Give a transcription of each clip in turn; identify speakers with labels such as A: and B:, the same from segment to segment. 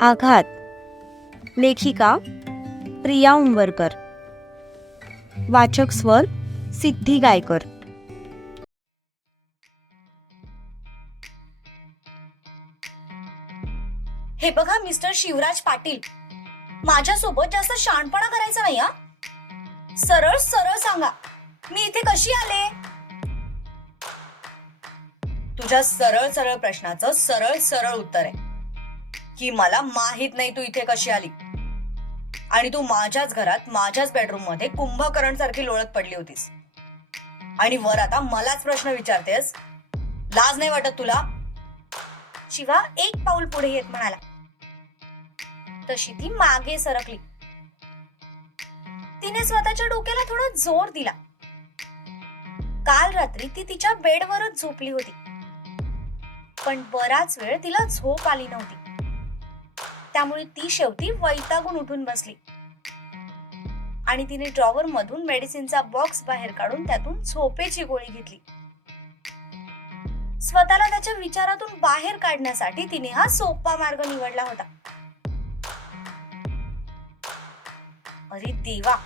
A: आघात. लेखिका प्रिया उंबरकर. वाचक स्वर सिद्धी गायकर.
B: हे बघा मिस्टर शिवराज पाटील. माझ्यासोबत जास्त शाणपणा करायचा नाही हा? सरळ सरळ सांगा. मी इथे कशी आले? तुझ्या सरळ सरळ प्रश्नाचं सरळ सरळ उत्तर आहे. की मला माहीत नाही तू इथे कशी आली. आणि तू माझ्याच घरात माझ्याच बेडरूममध्ये कुंभकर्ण सारखी लोळत पडली होतीस. आणि वर आता मलाच प्रश्न विचारतेस. लाज नाही वाटत तुला? शिवा एक पाऊल पुढे येत म्हणाला. तशी ती मागे सरकली. तिने स्वतःच्या डोक्याला थोडा जोर दिला. काल रात्री ती तिच्या बेडवरच झोपली होती. पण बराच वेळ तिला झोप आली नव्हती. त्यामुळे ती शेवटी वैतागून उठून बसली. आणि तिने ड्रॉवर मधून मेडिसिनचा बॉक्स बाहेर काढून त्यातून झोपेची गोळी घेतली. स्वतःला त्याच्या विचारातून बाहेर काढण्यासाठी तिने हा सोपा मार्ग निवडला होता. अरे देवा!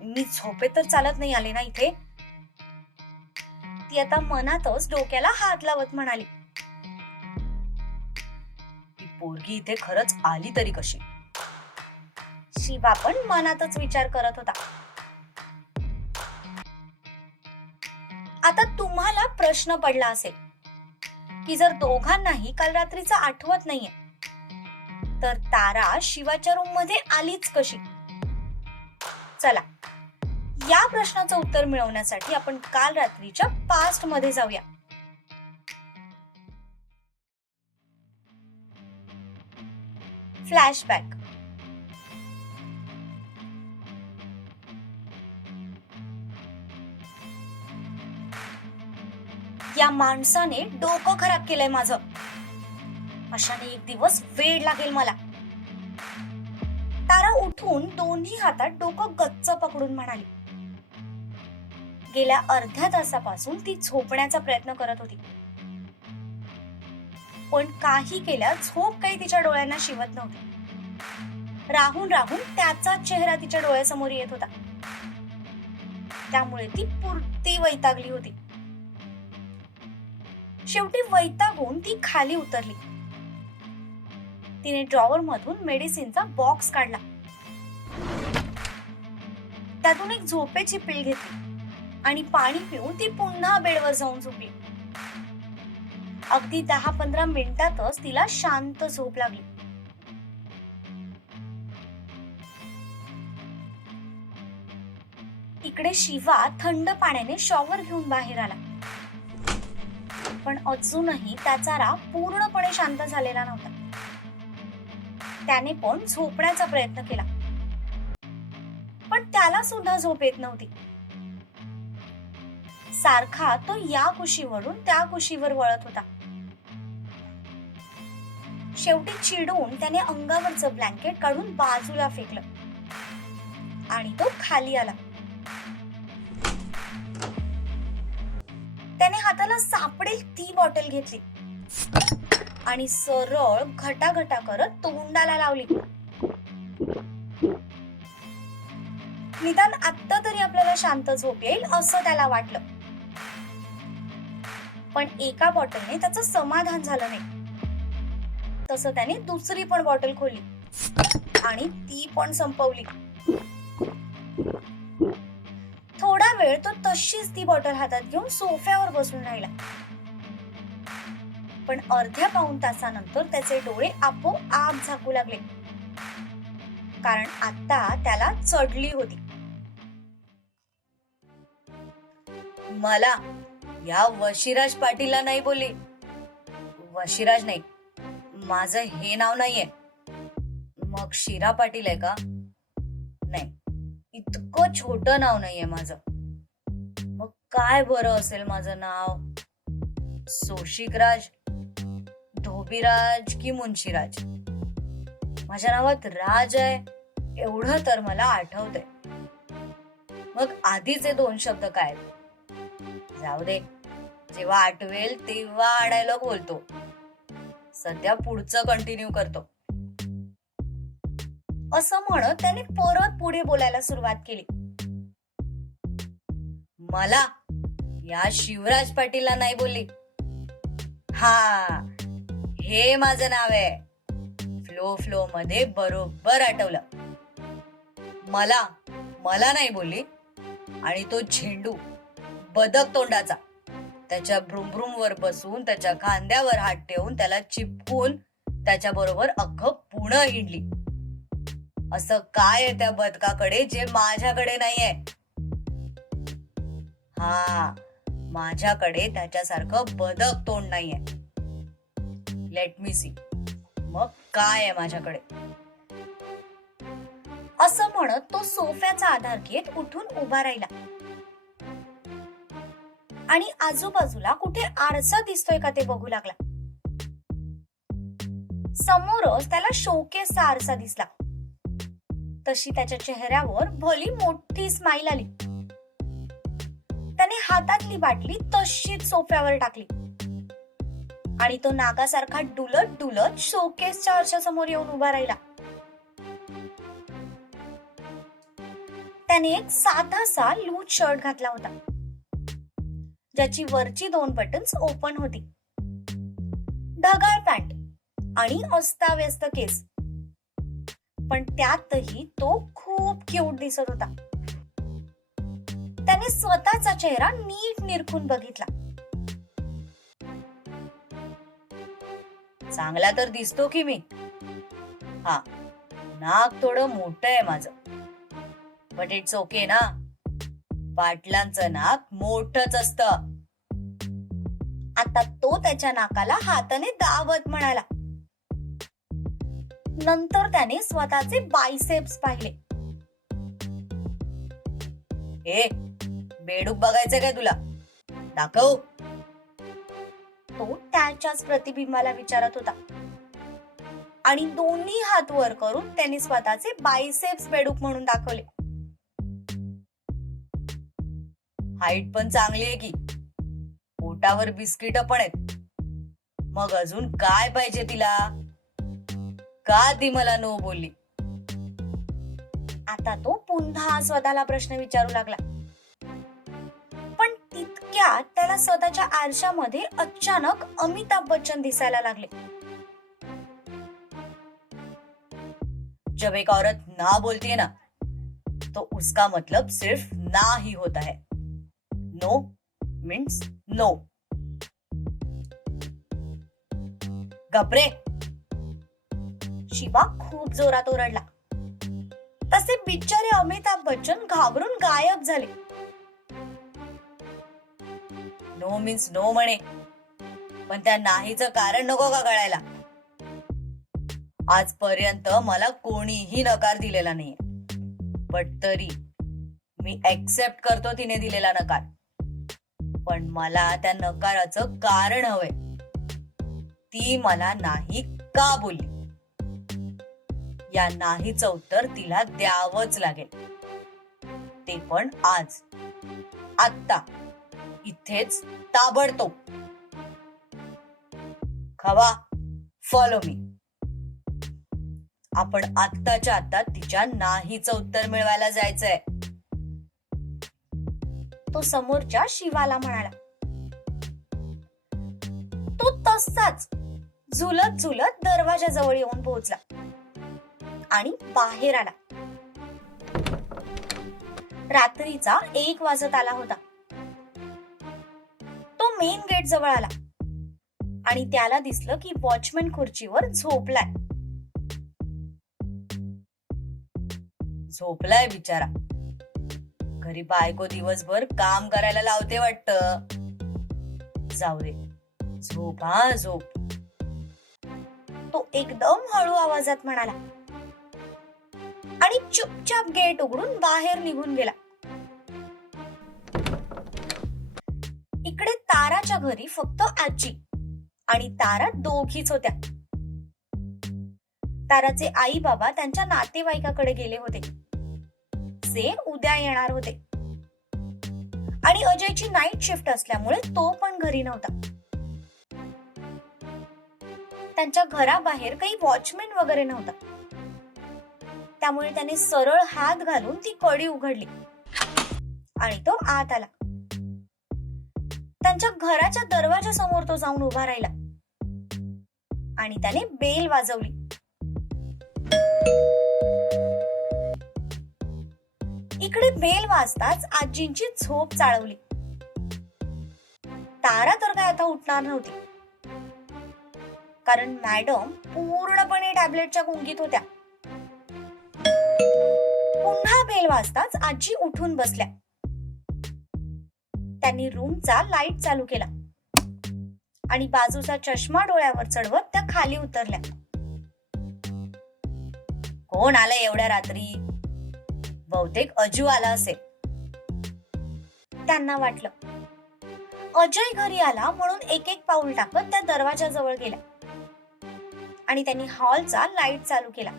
B: मी झोपे तर चालत नाही आले ना इथे. ती आता मनातच डोक्याला हात लावत म्हणाली. पोरगी इथे खरंच आली तरी कशी? शिवा पण मनातच विचार करत होता. आता तुम्हाला प्रश्न पडला असेल की जर दोघांनाही काल रात्रीचं आठवत नाहीये तर तारा शिवाच्या रूममध्ये आलीच कशी? चला या प्रश्नाचं उत्तर मिळवण्यासाठी आपण काल रात्रीच्या पास्टमध्ये जाऊया. फ्लॅशबॅक या माणसाने डोकं खराब केलंय माझं. अशाने एक दिवस वेळ लागेल मला. तारा उठून दोन्ही हातात डोकं गच्च पकडून म्हणाली. गेल्या अर्ध्या तासापासून ती झोपण्याचा प्रयत्न करत होती. पण काही केल्या झोप काही तिच्या डोळ्यांना शिवत नव्हती. राहून राहून त्याचाच चेहरा तिच्या डोळ्यासमोर येत होता. त्यामुळे ती पुरती वैतागली होती. शेवटी वैतागून ती खाली उतरली. तिने ड्रॉवर मधून मेडिसिनचा बॉक्स काढला. त्यातून एक झोपेची पिल घेतली आणि पाणी पिऊन ती पुन्हा बेडवर जाऊन झोपली. अगदी दहा पंधरा मिनिटातच तिला शांत झोप लागली. इकडे शिवा थंड पाण्याने शॉवर घेऊन बाहेर आला. पण अजूनही त्याचा राग पूर्णपणे शांत झालेला नव्हता. त्याने पण झोपण्याचा प्रयत्न केला. पण त्याला सुद्धा झोप येत नव्हती. सारखा तो या कुशीवरून त्या कुशीवर वळत होता. शेवटी चिडून त्याने अंगावरचं ब्लँकेट काढून बाजूला फेकलं. आणि तो खाली आला. त्याने हाताला सापडेल ती बॉटल घेतली. आणि सरळ घटाघटा करत तोंडाला लावली. निदान आत्ता तरी आपल्याला शांत झोप येईल असं त्याला वाटलं. पण एका बॉटलने त्याचं समाधान झालं नाही. तसं त्याने दुसरी पण बॉटल खोली आणि ती पण संपवली. थोडा वेळ तो तशीच ती बॉटल हातात घेऊन सोफ्यावर बसून राहिला. पण अर्ध्या पाऊण तासानंतर त्याचे डोळे आपोआप झाकू लागले. कारण आता त्याला चढली होती. मला या वशिराज पाटीलला नाही बोलले. वशिराज नाही. माझं हे नाव नाहीये. मग शिरा पाटील आहे का? नाही. इतकं छोट नाव नाहीये माझं. मग काय बरं असेल माझं नाव? सोशिकराज धोबीराज की मुंशीराज? माझ्या नावात राज आहे एवढं तर मला आठवतंय. मग आधीचे दोन शब्द काय जाऊ दे. जेव्हा आठवेल तेव्हा आणायला बोलतो.
C: सध्या पुढचं कंटिन्यू करतो. असं म्हणत त्याने परत पुढे बोलायला सुरुवात केली. मला या शिवराज पाटीलला नाही बोलली. हा हे माझं नाव आहे. फ्लो फ्लो मध्ये बरोबर आठवलं. मला मला नाही बोलली. आणि तो झेंडू बदक तोंडाचा. त्याच्या ब्रुम वर बसून त्याच्या खांद्यावर हात ठेवून त्याला चिपकून त्याच्या बरोबर अख्खं पुणं हिंडली. असं काय आहे त्या बदकाकडे जे माझ्याकडे नाहीये? हा माझ्याकडे त्याच्यासारखं बदक तोंड नाहीये. लेट मी सी मग काय आहे माझ्याकडे? असं म्हणत तो सोफ्याचा आधार घेत उठून उभा राहिला. आणि आजूबाजूला कुठे आरसा दिसतोय का ते बघू लागला. समोरच त्याला शोकेसचा आरसा दिसला. तशी त्याच्या चेहऱ्यावर भली मोठी स्माईल आली. त्याने हातातली बाटली तशीच सोफ्यावर टाकली. आणि तो नागासारखा डुलत डुलत शोकेसच्या आरशासमोर येऊन उभा राहिला. त्याने एक साधासा लूज शर्ट घातला होता. ज्याची वरची दोन बटन्स ओपन होती. ढगाळ पॅन्ट आणि अस्ताव्यस्त केस. पण त्यातही तो खूप क्यूट दिसत होता. त्याने स्वतःचा चेहरा नीट निरखून बघितला. चांगला तर दिसतो की मी. हा नाक थोडं मोठं आहे माझं. बट इट्स ओके ना. पाटलांचं नाक मोठच असत. आता तो त्याच्या नाकाला हाताने दावत म्हणाला. नंतर त्याने स्वतःचे बायसेप्स पाहिले. ए बेडूक बघायचं काय तुला? दाखव. तो त्याच्याच प्रतिबिंबाला विचारत होता. आणि दोन्ही हात वर करून त्यांनी स्वतःचे बायसेप्स बेडूक म्हणून दाखवले. हाईट पण चांगली आहे की. पोटावर बिस्किट पण आहेत. मग अजून काय पाहिजे तिला? का ती मला नो बोलली? आता तो पुन्हा स्वतःला प्रश्न विचारू लागला. पण तितक्यात त्याला स्वतःच्या आरशामध्ये अचानक अमिताभ बच्चन दिसायला लागले. जब एक औरत ना बोलती है ना तो उसका मतलब सिर्फ ना ही होता है. नो मीन्स नो घबरे. शिवा खूप जोरात ओरडला. तसे बिचारे अमिताभ बच्चन घाबरून गायब झाले. नो मीन्स नो म्हणे. पण त्या नाहीचं कारण नको का कळायला? आजपर्यंत मला कोणीही नकार दिलेला नाहीये. पण तरी मी एक्सेप्ट करतो तिने दिलेला नकार. पण मला त्या नकाराचं कारण हवंय. ती मला नाही का बोलली? या नाहीचं उत्तर तिला द्यावंच लागेल. ते पण आज. आत्ता. इथेच ताबडतोब. खवा फॉलो मी आपण आत्ताच्या आत्ता तिच्या नाहीचं उत्तर मिळवायला जायचंय. तो समोरच्या शिवाला म्हणाला तो तसाच झुलत झुलत दरवाजाजवळ येऊन पोहोचला आणि बाहेर आला. रात्रीचा एक वाजत आला होता. तो मेन गेट जवळ आला आणि त्याला दिसलं की वॉचमॅन खुर्चीवर झोपलाय. झोपलाय बिचारा. घरी बायको दिवसभर काम करायला लावते वाटत. जाऊ दे झोप हा झोप. तो एकदम हळू आवाजात म्हणाला. आणि चुपचाप गेट उघडून बाहेर निघून गेला. इकडे ताराच्या घरी फक्त आजी आणि तारा दोघीच होत्या. ताराचे आई बाबा त्यांच्या नातेवाईकाकडे गेले होते. जे उद्या येणार होते. आणि अजयची नाईट शिफ्ट असल्यामुळे तो पण घरी नव्हता.
B: त्यांच्या घराबाहेर काही वॉचमॅन वगैरे नव्हता. त्यामुळे त्याने सरळ हात घालून ती कडी उघडली. आणि तो आत आला. त्यांच्या घराच्या दरवाजा समोर तो जाऊन उभा राहिला. आणि त्याने बेल वाजवली. इकडे बेल वाजताच आजींची झोप चाळवली. तारा तर काय आता उठणार नव्हती. कारण मॅडम पूर्णपणे टॅबलेटच्या गुंगीत होत्या. पुन्हा बेल वाजताच आजी उठून बसल्या. त्यांनी रूमचा लाइट चालू केला. आणि बाजूचा चष्मा डोळ्यावर चढवत त्या खाली उतरल्या. कोण आलं एवढ्या रात्री? बहुतेक अजू आला असेल. त्यांना वाटलं. अजय घरी आला म्हणून एक एक पाऊल टाकत त्या दरवाजाजवळ गेल्या आणि त्यांनी हॉलचा लाइट चालू केला.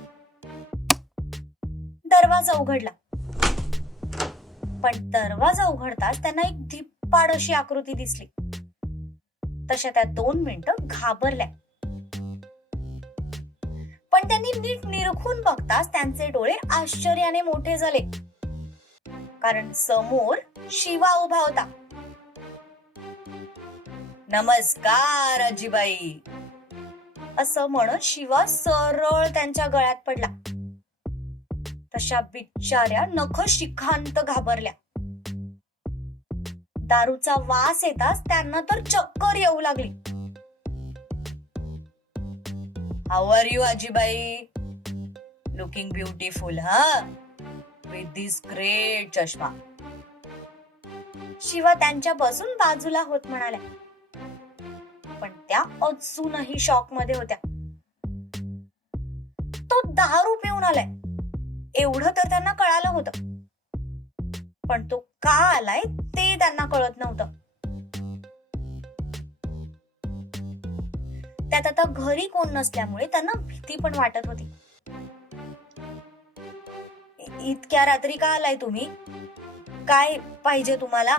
B: दरवाजा उघडला. पण दरवाजा उघडताच त्यांना एक धिप्पाड अशी आकृती दिसली. तशा त्या दोन मिनिटं घाबरल्या. पण त्यांनी नीट निरखून बघताच त्यांचे डोळे आश्चर्याने मोठे झाले. कारण समोर शिवा उभा होता.
C: नमस्कार आजीबाई.
B: असं म्हणत शिवा सरळ त्यांच्या गळ्यात पडला. तशा बिचाऱ्या नख शिखांत घाबरल्या. दारूचा वास येताच त्यांना तर चक्कर येऊ लागली.
C: हाऊ आर यू आजीबाई लुकिंग ब्युटिफुल हा विथ दिस ग्रेट चष्मा.
B: शिवा त्यांच्यापासून बाजूला होत म्हणाल्या. पण त्या अजूनही शॉकमध्ये होत्या. तो दारू पिऊन आलाय. एवढं तर त्यांना कळालं होतं. पण तो का आलाय ते त्यांना कळत नव्हतं. त्यात आता घरी कोण नसल्यामुळे त्यांना भीती पण वाटत होती. इतक्या रात्री का आलाय तुम्ही? काय पाहिजे तुम्हाला?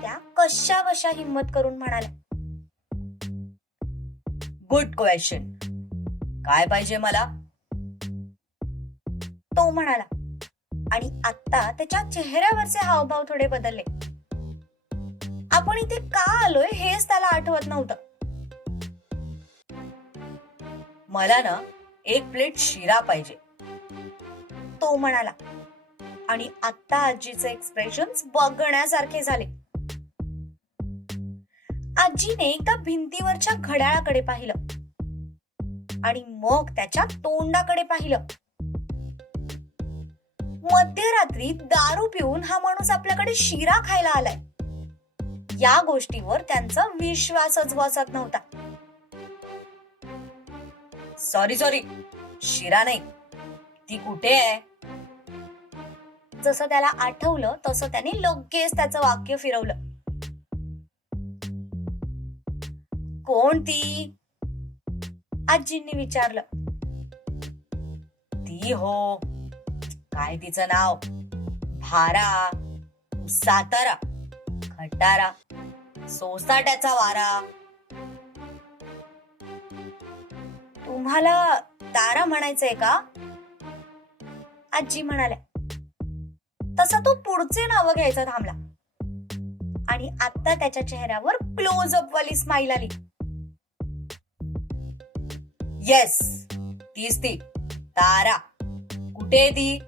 B: त्या कशा बशा हिंमत करून म्हणाल्या.
C: गुड क्वेश्चन काय पाहिजे मला?
B: तो म्हणाला. आणि आता त्याच्या चेहऱ्यावरचे हावभाव थोडे बदलले. आपण इथे का आलोय हेच त्याला आठवत नव्हतं.
C: मला ना एक प्लेट शिरा पाहिजे.
B: तो म्हणाला. आणि आता आजीचे एक्सप्रेशन बघण्यासारखे झाले. आजीने एका भिंतीवरच्या घड्याळाकडे पाहिलं. आणि मग त्याच्या तोंडाकडे पाहिलं. मध्यरात्री दारू पिऊन हा माणूस आपल्याकडे शिरा खायला आलाय. या गोष्टीवर त्यांचा विश्वासच बसत नव्हता.
C: Sorry sorry. शिरा नाही. ती कुठे आहे?
B: जसं त्याला आठवलं तसं त्याने लगेच त्याचं वाक्य फिरवलं. कोण ती? आजींनी विचारलं.
C: ती हो. काय तिचं नाव? भारा सातारा खटारा सोसाट्याचा वारा.
B: तुम्हाला तारा म्हणायचंय का? आजी म्हणाल्या तसा तो पुढचे नाव घ्यायचा थांबला. आणि आता त्याच्या चेहऱ्यावर क्लोजअप वाली स्माईल आली.
C: येस तीच ती. तारा. कुठे ती?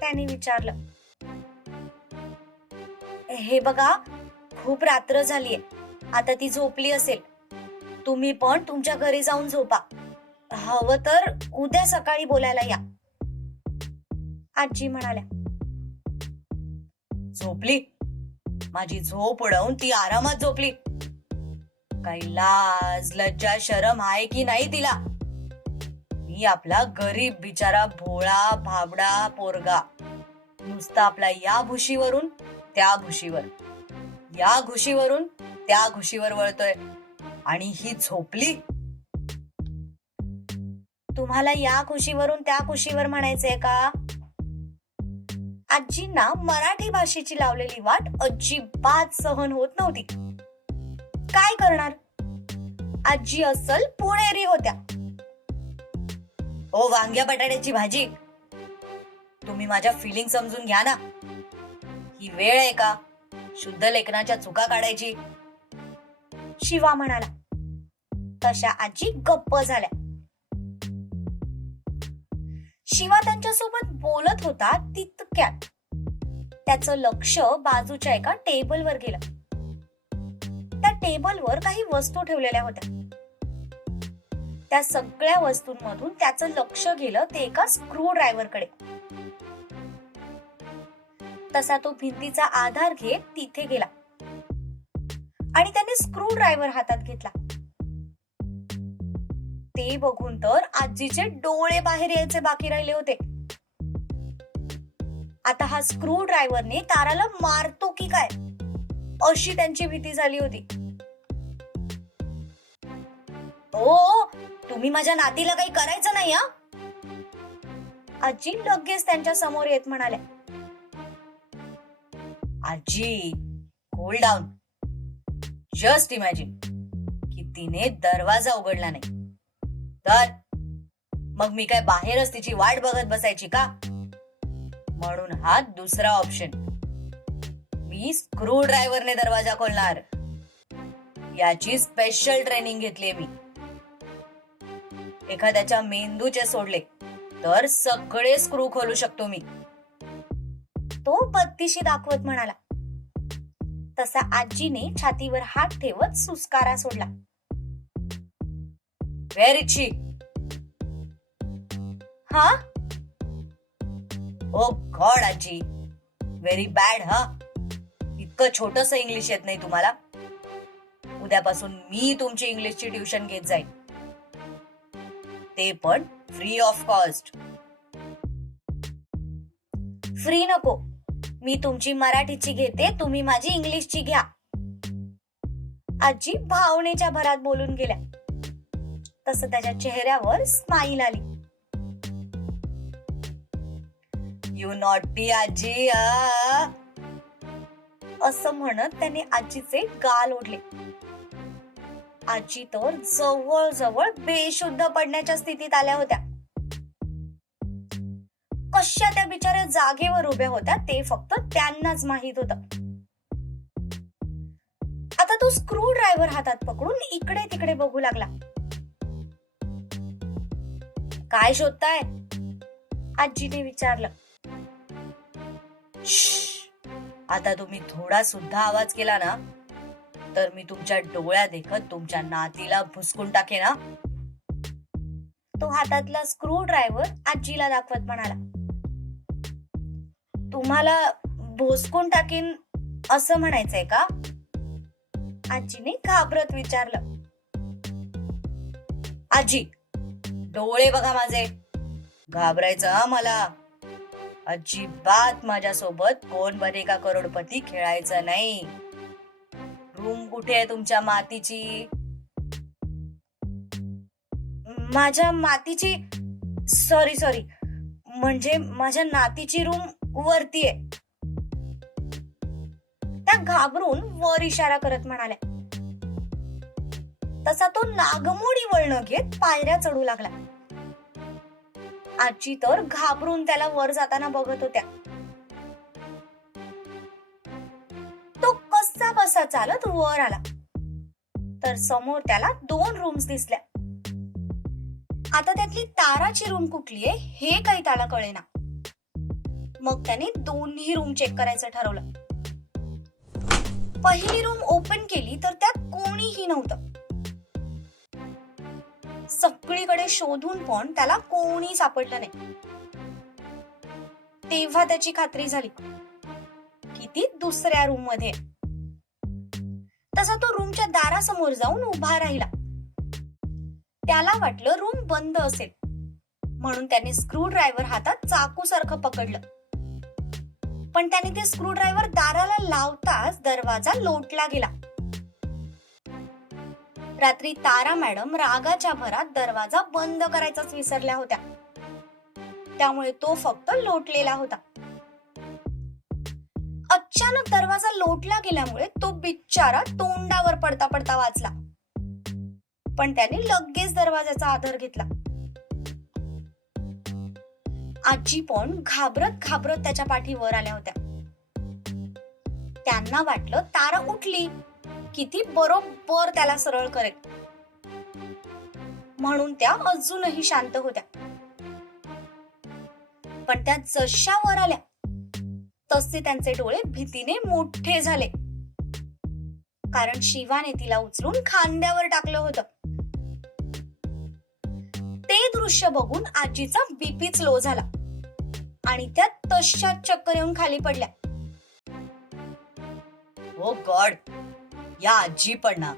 B: त्याने विचारलं. हे बघा खूप रात्र झालीये. आता ती झोपली असेल. तुम्ही पण तुमच्या घरी जाऊन झोपा. हवं तर उद्या सकाळी बोलायला या. आजी म्हणाल्या.
C: झोपली. माझी झोप उडवून ती आरामात झोपली. काही लाज लज्जा शरम आहे की नाही तिला? मी आपला गरीब बिचारा भोळा भाबडा पोरगा. नुसता आपला या भुशीवरून त्या भुशीवर या घुशीवरून त्या घुशीवर वळतोय. आणि ही झोपली.
B: तुम्हाला या खुशीवरून त्या खुशीवर म्हणायचंय का? आजींना मराठी भाषेची लावलेली वाट अजिबात सहन होत नव्हती. काय करणार? आजी असल पुणेरी होत्या.
C: ओ वांग्या बटाट्याची भाजी. तुम्ही माझ्या फिलिंग समजून घ्या ना. ही वेळ आहे का? शुद्ध लेखनाच्या चुका काढायची.
B: शिवा म्हणाला. तशा आजी गप्प झाल्या. शिवा त्यांच्यासोबत बोलत होता तितक्यात. त्याचं लक्ष बाजूच्या एका टेबलवर गेलं. त्या टेबलवर काही वस्तू ठेवलेल्या होत्या. त्या सगळ्या वस्तूंमधून त्याचं लक्ष गेलं ते एका स्क्रू ड्रायव्हरकडे. तसा तो भिंतीचा आधार घेत तिथे गेला. आणि त्याने स्क्रू ड्रायव्हर हातात घेतला. ते बघून तर आजीचे डोळे बाहेर यायचे बाकी राहिले होते. आता हा स्क्रू ड्रायव्हरने ताराला मारतो की काय? अशी त्यांची भीती झाली होती.
C: ओ तुम्ही माझ्या नातीला काही करायचं नाही हा?
B: आजी लगेच त्यांच्यासमोर येत म्हणाल्या.
C: आजी कूल डाऊन जस्ट इमॅजिन की तिने दरवाजा उघडला नाही. तर मग मी काय बाहेरच तिची वाट बघत बसायची का? म्हणून हा दुसरा ऑप्शन मी स्क्रू ड्रायव्हरने दरवाजा खोलणार. याची स्पेशल ट्रेनिंग घेतलीये मी. एखाद्याच्या मेंदूचे सोडले तर सगळे स्क्रू खोलू शकतो मी.
B: तो बत्तीशी दाखवत म्हणाला तसा आजीने छातीवर हात ठेवत सुस्कारा सोडला.
C: व्हेरी
B: हा?
C: ओ गॉड आजी. व्हेरी बॅड हा. इतकं छोटस इंग्लिश येत नाही तुम्हाला. उद्यापासून मी तुमची इंग्लिशची ट्युशन घेत जाईल ते पण फ्री ऑफ कॉस्ट.
B: फ्री नको. मी तुमची मराठीची घेते तुम्ही माझी इंग्लिशची घ्या. आजी भावनेच्या भरात बोलून गेल्या. तसं त्याच्या चेहऱ्यावर स्माईल आली.
C: यू नॉटी आजी
B: असं म्हणत त्याने आजीचे गाल ओढले. आजी तर जवळ जवळ बेशुद्ध पडण्याच्या स्थितीत आल्या होत्या. कशा त्या बिचाऱ्या जागेवर उभ्या होत्या. ते फक्त त्यांनाच माहीत होत. आता तो स्क्रू ड्रायव्हर हातात पकडून इकडे तिकडे बघू लागला. काय शोधताय? आजीने विचारलं.
C: आता तुम्ही थोडा सुद्धा आवाज केला ना तर मी तुमच्या डोळ्या देखत तुमच्या नातीला भुसकून टाके ना
B: तो हातातला स्क्रू ड्रायव्हर आजीला दाखवत म्हणाला. तुम्हाला भोसकून टाकीन असं म्हणायचंय का? आजीने घाबरत विचारलं.
C: आजी डोळे बघा माझे. घाबरायचं हा मला. अजिबात माझ्यासोबत कोण बनेगा करोडपती खेळायचं नाही. रूम कुठे आहे तुमच्या मातीची?
B: माझ्या मातीची सॉरी सॉरी म्हणजे माझ्या नातीची रूम वरती आहे. त्या घाबरून वर इशारा करत म्हणाल्या तसा तो नागमोडी वळण घेत पायऱ्या चढू लागला. आजी तर घाबरून त्याला वर जाताना बघत होत्या. तो कसा बसा चालत वर आला. तर समोर त्याला दोन रूम्स दिसल्या. आता त्यातली ताराची रूम कुठली आहे हे काही त्याला कळेना. मग त्याने दोन्ही रूम चेक करायचं ठरवलं. पहिली रूम ओपन केली तर त्यात कोणीही नव्हतं. सगळीकडे शोधून पण त्याला कोणी सापडलं नाही. तेव्हा त्याची खात्री झाली की ती दुसऱ्या रूममध्ये तसा तो रूमच्या दारासमोर जाऊन उभा राहिला. त्याला वाटलं रूम बंद असेल. म्हणून त्याने स्क्रू ड्रायव्हर हातात चाकू सारखं पकडलं. पण त्याने ते स्क्रूड्रायव्हर दाराला लावताच दरवाजा लोटला गेला. रात्री तारा मॅडम रागाच्या भरात दरवाजा बंद करायचाच विसरल्या होत्या. त्यामुळे तो फक्त लोटलेला होता. अचानक दरवाजा लोटला गेल्यामुळे तो बिचारा तोंडावर पडता पडता वाचला. पण त्याने लगेच दरवाजाचा आधार घेतला. आजी पण घाबरत घाबरत त्याच्या पाठीवर आल्या होत्या. त्यांना वाटलं तारा उठली. किती बरोबर त्याला सरळ करेल. म्हणून त्या अजूनही शांत होत्या. पण त्या जशा वर आल्या तसे त्यांचे डोळे भीतीने मोठे झाले. कारण शिवाने तिला उचलून खांद्यावर टाकलं होतं. ते दृश्य बघून आजीचा बीपीच लो झाला. आणि त्या तशाच चक्कर येऊन खाली पडल्या.
C: हो गॉड या आजी पण ना.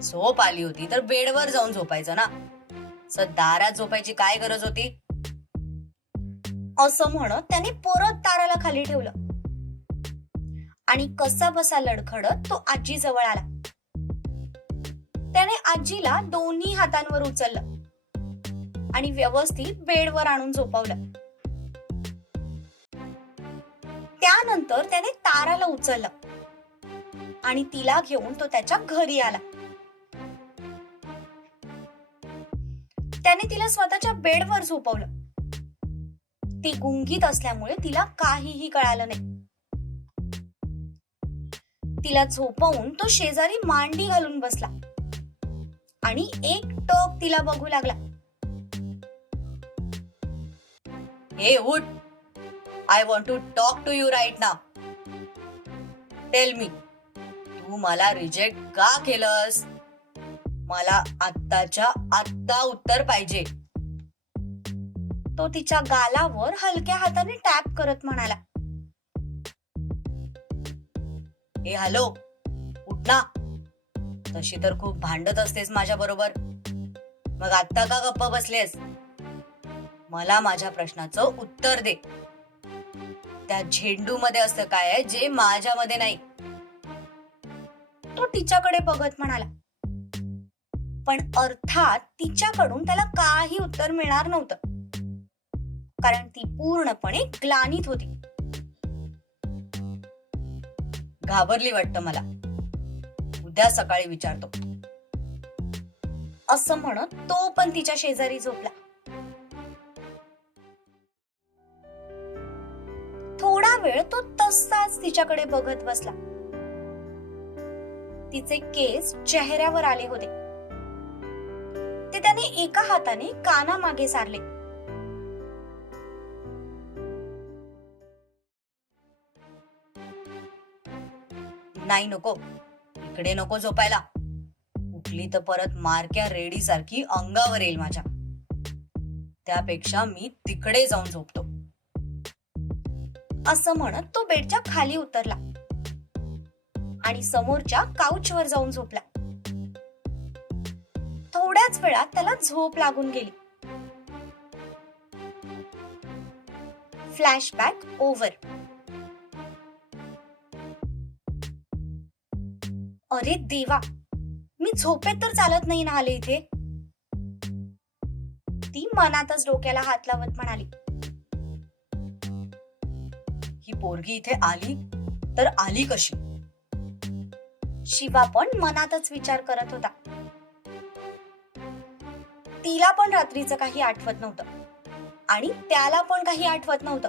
C: झोप आली होती तर बेडवर जाऊन झोपायचं ना. स दारात झोपायची काय गरज होती?
B: असं म्हणत त्याने परत दाराला खाली ठेवलं. आणि कसा बसा लडखडत तो आजी जवळ आला. त्याने आजीला दोन्ही हातांवर उचललं. आणि व्यवस्थित बेडवर आणून झोपवलं. त्यानंतर त्याने ताराला उचललं. आणि तिला घेऊन तो त्याच्या घरी आला. त्याने तिला स्वतःच्या बेडवर झोपवलं. ती गुंगीत असल्यामुळे तिला काहीही कळालं नाही. तिला झोपवून तो शेजारी मांडी घालून बसला. आणि एक टक तिला बघू लागला.
C: हे उठ I want to talk to you right ना टेल मी तू मला रिजेक्ट का केलंस? मला आत्ताच्या आत्ता उत्तर पाहिजे.
B: तो तिच्या गालावर हलक्या हाताने टॅप करत म्हणाला.
C: ए हॅलो उठ ना. तशी तर खूप भांडत असतेस माझ्या बरोबर मग आत्ता का गप्प बसलेस? मला माझ्या प्रश्नाचं उत्तर दे. त्या झेंडू मध्ये असं काय आहे जे माझ्यामध्ये नाही?
B: तो तिच्याकडे बघत म्हणाला. पण अर्थात तिच्याकडून त्याला काही उत्तर मिळणार नव्हतं. कारण ती पूर्णपणे ग्लानित होती.
C: घाबरली वाटतं मला. उद्या सकाळी विचारतो.
B: असं म्हणत तो पण तिच्या शेजारी झोपला. वेळ तो तसाच तिच्याकडे बघत बसला. तिचे केस चेहऱ्यावर आले होते. ते त्याने एका हाताने कानामागे सारले.
C: नाही नको इकडे नको झोपायला. उठली तर परत मारक्या रेडी सारखी अंगावर येईल माझ्या. त्यापेक्षा मी तिकडे जाऊन झोपतो.
B: असं म्हणत तो बेडच्या खाली उतरला. आणि समोरच्या काउचवर जाऊन झोपला. थोड्याच वेळात त्याला झोप लागून गेली. फ्लॅशबॅक ओव्हर अरे देवा मी झोपेत तर चालत नाही ना आले इथे. ती मनातच डोक्याला हात लावत म्हणाली.
C: पोरगी इथे आली? तर आली कशी?
B: शिवा पण मनातच विचार करत होता. तिला पण रात्रीचं काही आठवत नव्हतं. आणि त्याला पण काही आठवत नव्हतं.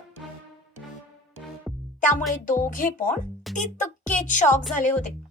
B: त्यामुळे दोघे पण तितकेच शॉक झाले होते.